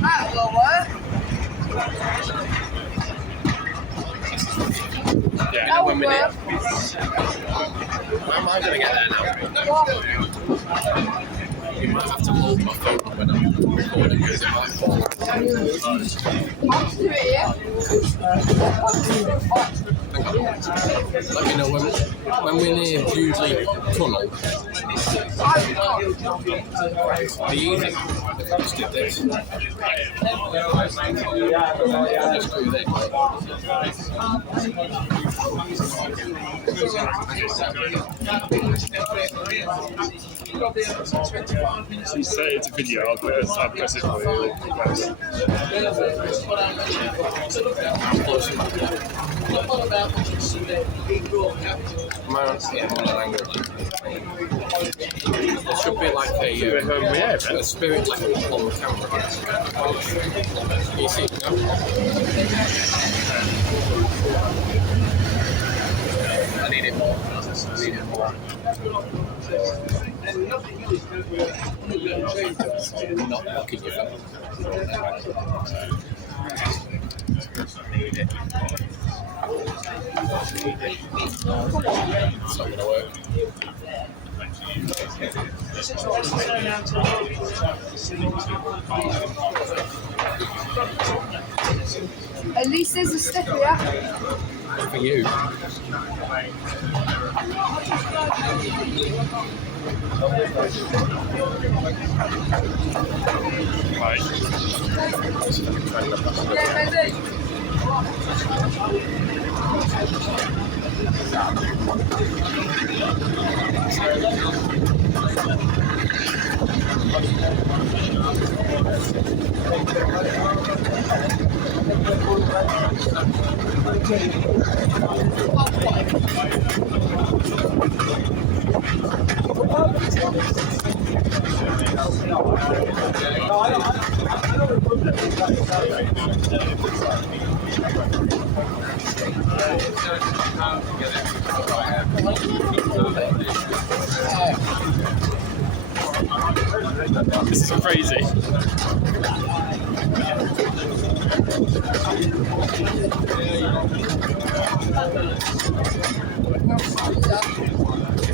That will work. Yeah, That one will minute. work. How am I going to get there now? You might have to hold my phone when I'm recording because it might fall. I'll do it here. Let me know when we're near Bewdley Tunnel. Be easy. Just do this. Just do this. You say it's a video, I'll press it for you. There should be like a spirit like on the camera. Can you see it now? I need it more. I need it more. Not blocking your phone. It's not going to work. At least there's a step here. For you. Right. Yeah, maybe. This is crazy.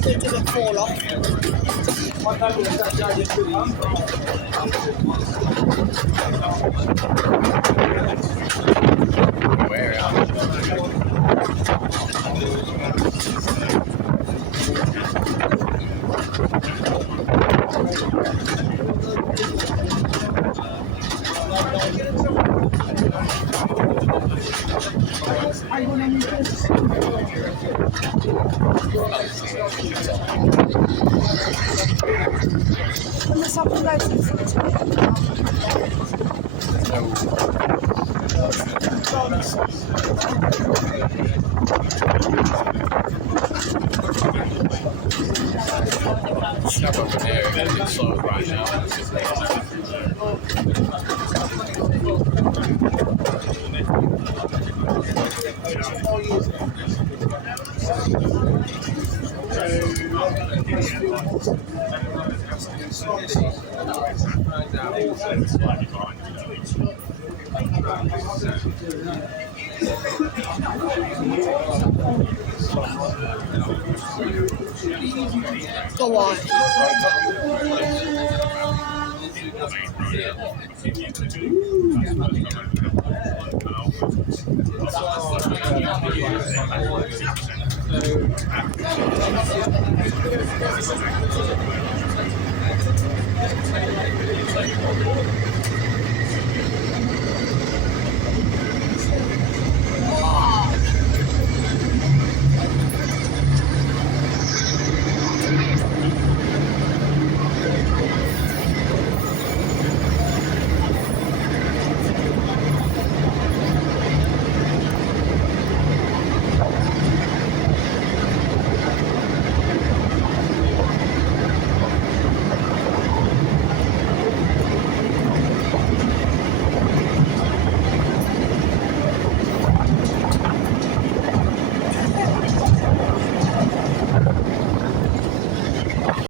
It doesn't fall off. Where are Let's have a license. Step over there, it's slow right now. Go on.